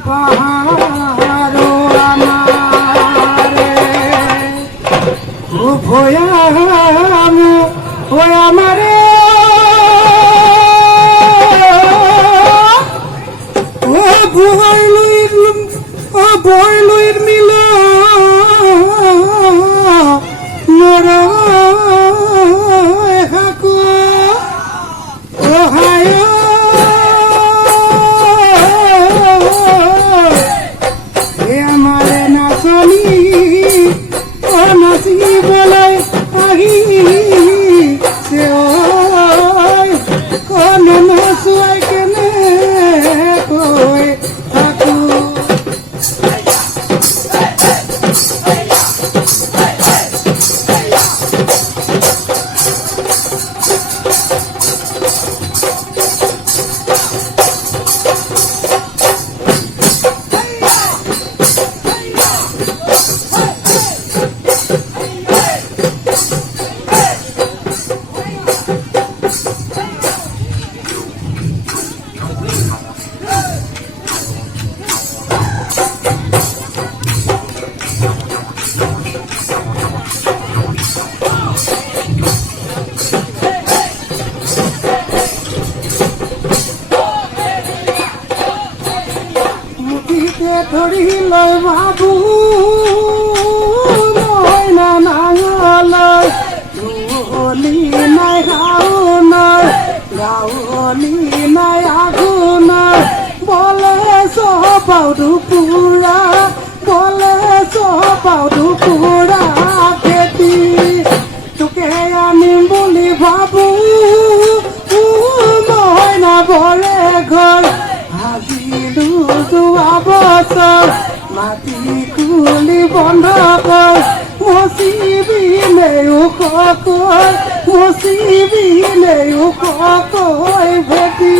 পাহাড়ো আমারে ও ভয়াম ও আমারে ও বয়লুইর মিল নরা হাকু ও হায় আমারে নাচনি ও নাচি বলাই আহি সে কোন নাচুয়াই কেনে কই থাকু ধরিল বাবু ময়না নাঙলয় গাঁৱলী নাই গাঁৱনয় গাঁৱলী নাই আগুনয় বলে চপাও দুপুৰা বলে চপাও দুপুৰা খেতি তোকে আনিম বুলি ভাবো ময়না বৰে ঘৰ আজিলো যোৱা বছৰ মাটি কুলি বন্ধ কৰ মচিবি ওখ কৈ মচিবি ওখ কৈ ভেটি